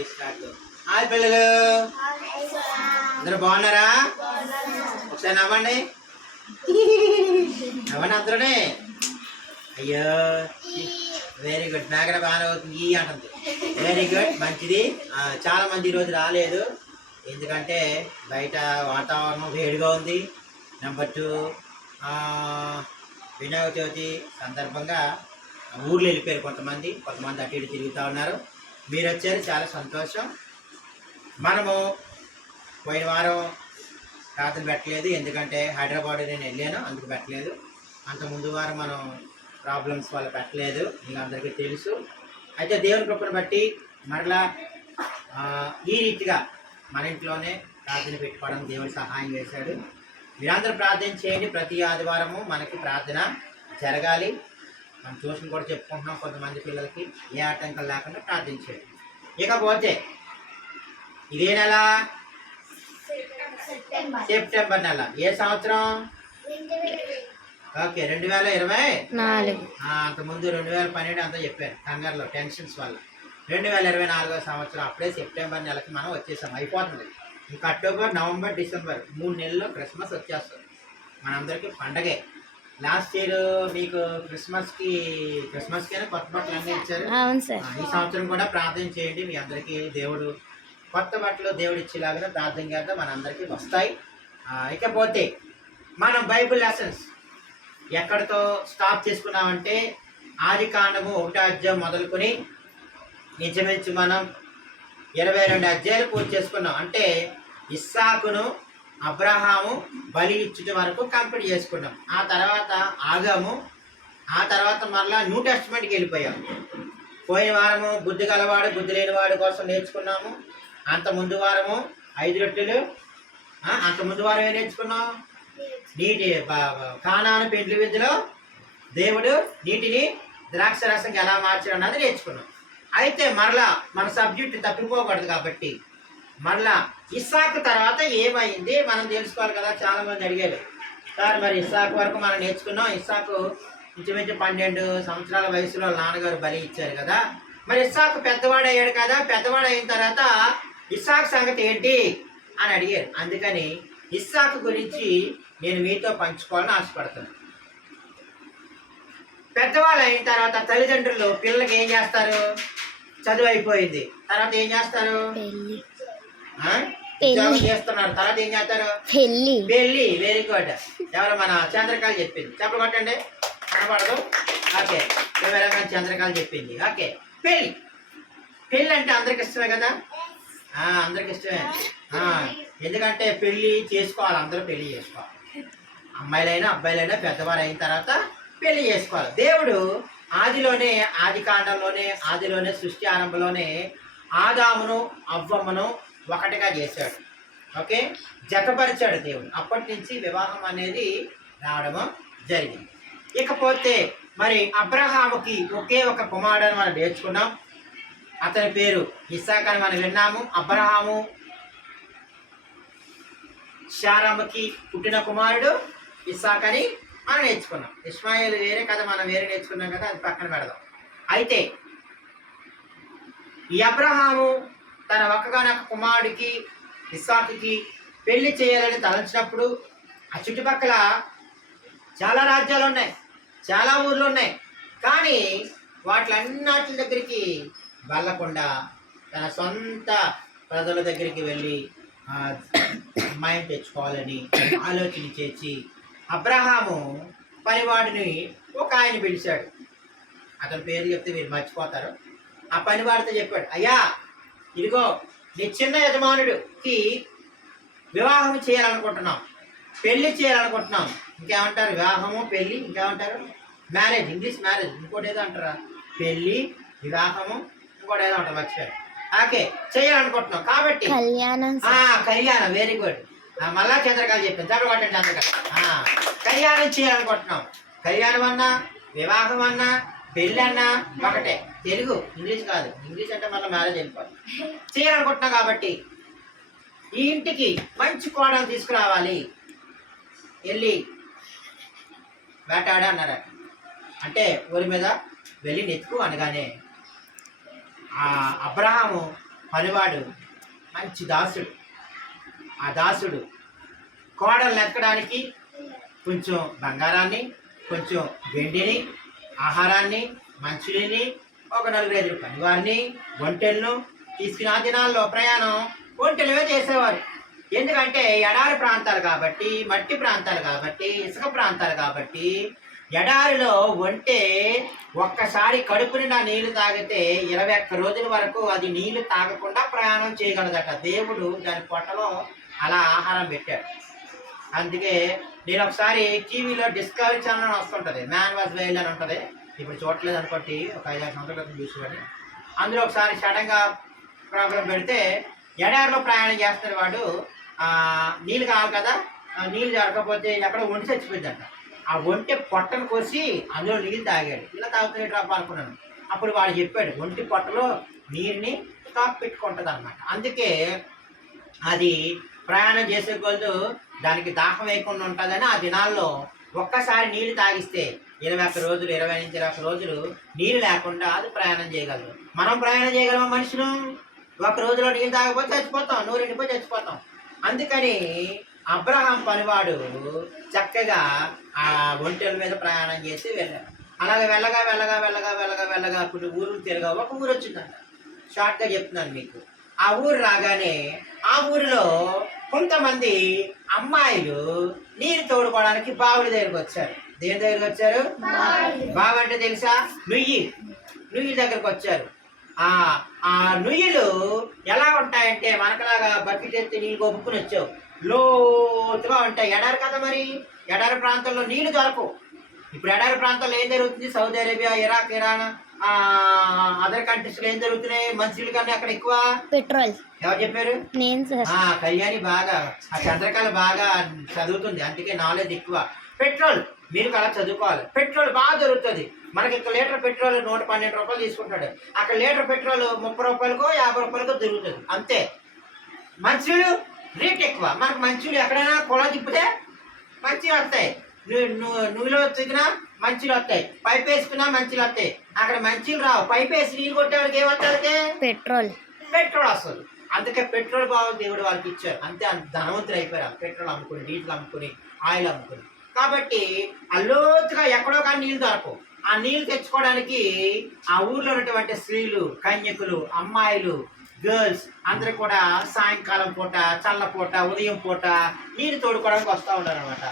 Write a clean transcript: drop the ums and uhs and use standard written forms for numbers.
Hi పిల్లలు, అందరూ బాగున్నారా? ఒకసారి నవ్వండి, నవ్వండి అందరూనే. అయ్యో వెరీ గుడ్, మేకడ బాగా అవుతుంది అంటుంది. వెరీ గుడ్, మంచిది. చాలా మంది ఈరోజు రాలేదు, ఎందుకంటే బయట వాతావరణం వేడిగా ఉంది. నెంబర్ 2, వినాయక చవితి సందర్భంగా ఊర్లో వెళ్ళిపోయారు కొంతమంది అటు ఇటు తిరుగుతూ ఉన్నారు. మీరు వచ్చారు, చాలా సంతోషం. మనము పోయిన వారం రాత్రి పెట్టలేదు, ఎందుకంటే హైదరాబాద్ నేను వెళ్ళాను, అందుకు పెట్టలేదు. అంత ముందు వారం మనం ప్రాబ్లమ్స్ వల్ల పెట్టలేదు, మీకు అందరికీ తెలుసు. అయితే దేవుని కృపను బట్టి మరలా ఈ రీతిగా మన ఇంట్లోనే ప్రార్థన పెట్టుకోవడం దేవుడు సహాయం చేశాడు. మీరందరూ ప్రార్థన చేయండి. ప్రతి ఆదివారము మనకి ప్రార్థన జరగాలి. మనం ట్యూషన్ కూడా చెప్పుకుంటున్నాం కొంతమంది పిల్లలకి, ఏ ఆటంకం లేకుండా ప్రార్థించేది. ఇకపోతే ఇదే నెల సెప్టెంబర్ నెల, ఏ సంవత్సరం? ఓకే, 2024. అంతకుముందు 2012 అంతా చెప్పారు, కంగారులో టెన్షన్స్ వల్ల. 2024వ సంవత్సరం అప్పుడే సెప్టెంబర్ నెలకి మనం వచ్చేసాం, అయిపోతుంది. ఇంకా అక్టోబర్, నవంబర్, డిసెంబర్ 3 నెలల్లో క్రిస్మస్ వచ్చేస్తుంది. మనందరికీ పండగే. లాస్ట్ ఇయర్ మీకు క్రిస్మస్కైనా కొత్త బట్టలు అన్నీ ఇచ్చారు. ఈ సంవత్సరం కూడా ప్రార్థన చేయండి, మీ అందరికీ దేవుడు కొత్త బట్టలు దేవుడు ఇచ్చేలాగా ప్రార్థన చేద్దాం, మనందరికీ వస్తాయి. ఇకపోతే మనం బైబిల్ లెసన్స్ ఎక్కడితో స్టాప్ చేసుకున్నామంటే ఆదికాండము 1వ అధ్యాయం మొదలుకొని ఇంచుమించు మనం 22 అధ్యాయాలు పూర్తి చేసుకున్నాం. అంటే ఇస్సాకును అబ్రహాము బలి ఇచ్చుట వరకు కంప్లీట్ చేసుకున్నాం. ఆ తర్వాత ఆగాము. ఆ తర్వాత మరలా న్యూ టెస్ట్మెంట్కి వెళ్ళిపోయాం. పోయిన వారము బుద్ధి గలవాడు బుద్ధి లేనివాడు కోసం నేర్చుకున్నాము. అంత ముందు వారము 5 రొట్టెలు. అంత ముందు వారం ఏం నేర్చుకున్నాం? కానాను పెండ్లి విందులో దేవుడు నీటిని ద్రాక్ష రసంగా ఎలా మార్చాడు అన్నది నేర్చుకున్నాం. అయితే మరలా మన సబ్జెక్ట్ తప్పిపోకూడదు కాబట్టి మరలా ఇస్సాకు తర్వాత ఏమైంది మనం తెలుసుకోవాలి కదా. చాలా మంది అడిగారు, సార్ మరి ఇస్సాకు వరకు మనం నేర్చుకున్నాం, ఇస్సాకు ఇంచుమించు 12 సంవత్సరాల వయసులో నాన్నగారు బలి ఇచ్చారు కదా, మరి ఇస్సాకు పెద్దవాడు అయ్యాడు కదా, పెద్దవాడు అయిన తర్వాత ఇస్సాకు సంగతి ఏంటి అని అడిగారు. అందుకని ఇస్సాకు గురించి నేను మీతో పంచుకోవాలని ఆశపడుతున్నాను. పెద్దవాళ్ళు అయిన తర్వాత తల్లిదండ్రులు పిల్లలకి ఏం చేస్తారు? చదువు అయిపోయింది తర్వాత ఏం చేస్తారు? ఉద్యోగం చేస్తున్నారు తర్వాత ఏం చేస్తారు? పెళ్ళి. Very good. ఎవరు? మన చంద్రకాళ చెప్పింది, చెప్పలు కొట్టండి, కనపడదు. ఓకే, ఎవరైనా చంద్రకాళ చెప్పింది. ఓకే, పెళ్ళి అంటే అందరికి ఇష్టమే కదా, అందరికి ఇష్టమే. ఎందుకంటే పెళ్ళి చేసుకోవాలి, అందరూ పెళ్ళి చేసుకోవాలి. అమ్మాయిలైనా అబ్బాయిలైనా పెద్దవారు అయిన తర్వాత పెళ్లి చేసుకోవాలి. దేవుడు ఆదిలోనే సృష్టి ఆరంభంలోనే ఆదామును అవ్వమ్మను ఒకటిగా చేశాడు. ఓకే, జతపరిచాడు దేవుడు. అప్పటి నుంచి వివాహం అనేది రావడము జరిగింది. ఇకపోతే మరి అబ్రహాముకి ఒకే ఒక కుమారుడు మనం నేర్చుకున్నాం. అతని పేరు ఇస్సాకు అని మనం విన్నాము. అబ్రహాము శారమ్మకి పుట్టిన కుమారుడు ఇస్సాకు అని మనం నేర్చుకున్నాం. ఇస్మాయిల్ వేరే కదా, మనం వేరే నేర్చుకున్నాం కదా, అది పక్కన పెడదాం. అయితే ఈ అబ్రహాము తన ఒక్కగానొక్క కుమారుడికి ఇస్సాకుకి పెళ్లి చేయాలని తలంచినప్పుడు ఆ చుట్టుపక్కల చాలా రాజ్యాలు ఉన్నాయి, చాలా ఊర్లు ఉన్నాయి. కానీ వాటిలన్నిటి దగ్గరికి వెళ్ళకుండా తన సొంత ప్రజల దగ్గరికి వెళ్ళి అమ్మాయిని తెచ్చుకోవాలని ఆలోచన చేసి అబ్రహాము పనివాడిని ఒక ఆయన పిలిచాడు. అతని పేరు చెప్తే మీరు మర్చిపోతారు. ఆ పనివాడితో చెప్పాడు, అయ్యా ఇదిగో నీ చిన్న యజమానుడికి వివాహం చేయాలనుకుంటున్నాం, పెళ్ళి చేయాలనుకుంటున్నాం. ఇంకేమంటారు? వివాహము, పెళ్ళి, ఇంకేమంటారు? మ్యారేజ్, ఇంగ్లీష్ మ్యారేజ్, ఇంకోటి ఏదో అంటారా? పెళ్ళి, వివాహము, ఇంకోటి ఏదో అంటారు, మర్చిపోయారు. ఓకే, చేయాలనుకుంటున్నాం కాబట్టి కళ్యాణం. Very good. మళ్ళా చంద్రకాళ చెప్పింది, చదవటండి చంద్రకాళ. కళ్యాణం చేయాలనుకుంటున్నాం. కళ్యాణం అన్నా వివాహం అన్నా పెళ్ళి అన్నా ఒకటే, తెలుగు, ఇంగ్లీష్ కాదు. ఇంగ్లీష్ అంటే మళ్ళీ మ్యారేజ్ వెళ్ళిపోవాలి. చేయాలనుకుంటున్నాం కాబట్టి ఈ ఇంటికి మంచి కోడలు తీసుకురావాలి, వెళ్ళి వేటాడ అన్నారు. అంటే ఊరి మీద వెళ్ళి నెత్తుకు అనగానే ఆ అబ్రహాము పనివాడు మంచి దాసుడు. ఆ దాసుడు కోడల్ని ఎత్తడానికి కొంచెం బంగారాన్ని, కొంచెం వెండిని, ఆహారాన్ని, మంచినీళ్ళని, ఒక 4-5 పనివారిని, ఒంటెలను తీసుకుని ఆ దినాల్లో ప్రయాణం ఒంటెల మీద చేసేవారు. ఎందుకంటే ఎడారి ప్రాంతాలు కాబట్టి, మట్టి ప్రాంతాలు కాబట్టి, ఇసుక ప్రాంతాలు కాబట్టి, ఎడారిలో ఒంటె ఒక్కసారి కడుపు నిండా నీళ్లు తాగితే 21 రోజుల వరకు అది నీళ్లు తాగకుండా ప్రయాణం చేయగలదట. దేవుడు దాని పొట్టలో అలా ఆహారం పెట్టాడు. అందుకే నేను ఒకసారి టీవీలో డిస్కవరీ ఛానల్ అని వస్తుంటుంది, మ్యాన్ వాజ్ వైల్డ్ అని ఉంటుంది. ఇప్పుడు చూడట్లేదు అనుకోండి, ఒక 5-6 సంవత్సరాల క్రితం చూసేవాడిని. అందులో ఒకసారి సడన్గా ప్రాబ్లం పెడితే ఎడారిలో ప్రయాణం చేస్తున్న వాడు నీళ్ళు కావాలి కదా, నీళ్ళు జరగకపోతే ఎక్కడ ఒంటి చచ్చిపోయిందంట. ఆ ఒంటె పొట్టను కోసి అందులో నీళ్ళు తాగాడు. ఇలా తాగుతున్న డ్రాప్ అనుకున్నాను. అప్పుడు వాడు చెప్పాడు ఒంటి పొట్టలో నీరుని స్టాక్ పెట్టుకుంటుంది అనమాట. అందుకే అది ప్రయాణం చేసే కొద్దు దానికి దాహం వేయకుండా ఉంటుందని ఆ దినాల్లో ఒక్కసారి నీళ్ళు తాగిస్తే 21 రోజులు, 20-21 రోజులు నీళ్ళు లేకుండా అది ప్రయాణం చేయగలదు. మనం ప్రయాణం చేయగలమా మనుషులు? 1 రోజులో నీళ్ళు తాగకపోతే చచ్చిపోతాం, నూరు ఎండిపోయి చచ్చిపోతాం. అందుకని అబ్రహాం పనివాడు చక్కగా ఆ ఒంటెల మీద ప్రయాణం చేసి వెళ్ళాడు. అలాగే వెళ్ళగా వెళ్ళగా వెళ్ళగా వెళ్ళగా వెళ్ళగా కొన్ని ఊరు తిరగా ఒక ఊరు వచ్చిందంట. షార్ట్గా చెప్తున్నాను మీకు. ఆ ఊరు రాగానే ఆ ఊరిలో కొంతమంది అమ్మాయిలు నీరు తోడుకోవడానికి బావుల దగ్గరికి వచ్చారు. దేని దగ్గరికి వచ్చారు? బావి అంటే తెలుసా? నుయ్యి దగ్గరకు వచ్చారు. ఆ నుయ్యలు ఎలా ఉంటాయంటే మనకలాగా బకెట్ ఎత్తి నీళ్ళు కొప్పుకుని వచ్చావు, లోతుగా ఉంటాయి. ఎడారి కదా మరి, ఎడారి ప్రాంతంలో నీళ్లు దొరకవు. ఇప్పుడు ఎడారి ప్రాంతాల్లో ఏం జరుగుతుంది? Saudi Arabia, Iraq, Iran, other countries లో ఏం జరుగుతున్నాయి? మంచినీళ్ళ కన్నా అక్కడ ఎక్కువ పెట్రోల్. ఎవరు చెప్పారు? కళ్యాణి బాగా, ఆ చంద్రకళ బాగా చదువుతుంది, అందుకే నాలెడ్జ్ ఎక్కువ. పెట్రోల్ మీరు అలా చదువుకోవాలి. పెట్రోల్ బాగా దొరుకుతుంది. మనకి ఇక్కడ లీటర్ పెట్రోల్ 112 రూపాయలు తీసుకుంటాడు. అక్కడ లీటర్ పెట్రోల్ 30 రూపాయలకో 50 రూపాయలకో దొరుకుతుంది అంతే. మంచినీళ్ళు రేట్ ఎక్కువ. మనకు మంచినీళ్ళు ఎక్కడైనా కుళ తిప్పితే మంచిగా వస్తాయి, నువ్వులో తిగినా మంచిలు వస్తాయి, పైప్ వేసుకున్నా మంచిలు వస్తాయి. అక్కడ మంచిలు రావు. పైప్ వేసి నీళ్ళు కొట్టేవాడికి ఏమవుతుంది? పెట్రోల్ వస్తుంది. అందుకే పెట్రోల్ బాగా దేవుడు వాళ్ళకి ఇచ్చారు. అంతే, ధనవంతులు అయిపోయారు పెట్రోల్ అమ్ముకుని, డీజిల్ అమ్ముకుని, ఆయిల్ అమ్ముకుని. కాబట్టి ఆ లోతుగా ఎక్కడో కానీ నీళ్ళు దొరకవు. ఆ నీళ్ళు తెచ్చుకోవడానికి ఆ ఊర్లో ఉన్నటువంటి స్త్రీలు, కన్యకులు, అమ్మాయిలు, గర్ల్స్ అందరూ కూడా సాయంకాలం పూట, చల్ల పూట, ఉదయం పూట నీళ్ళు తోడుకోవడానికి వస్తూ ఉంటారు అనమాట.